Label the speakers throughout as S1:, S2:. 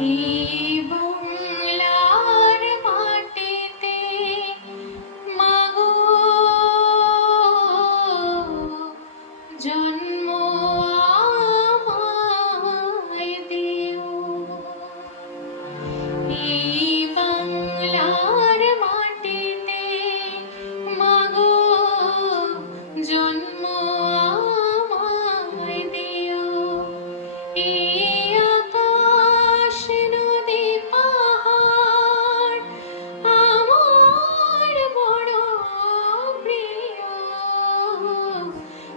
S1: এই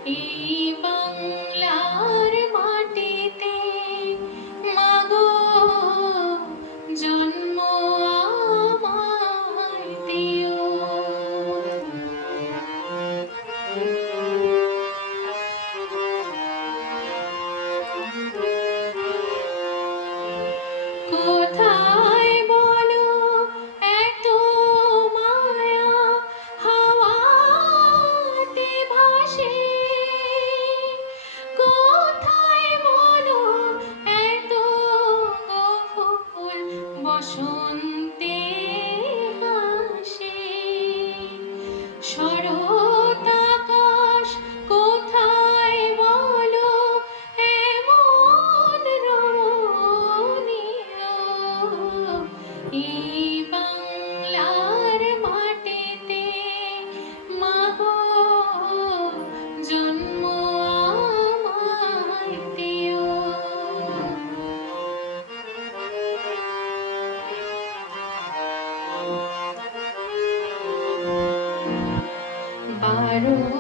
S1: 一
S2: বারো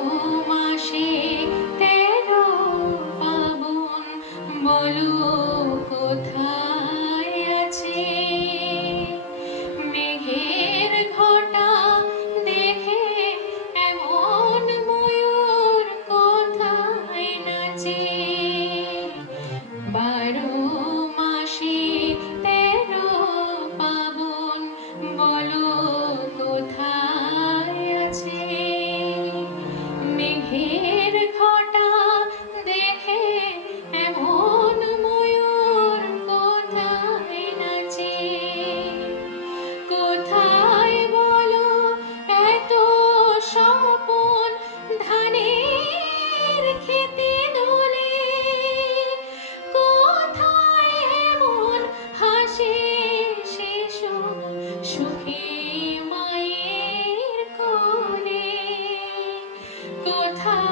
S2: time.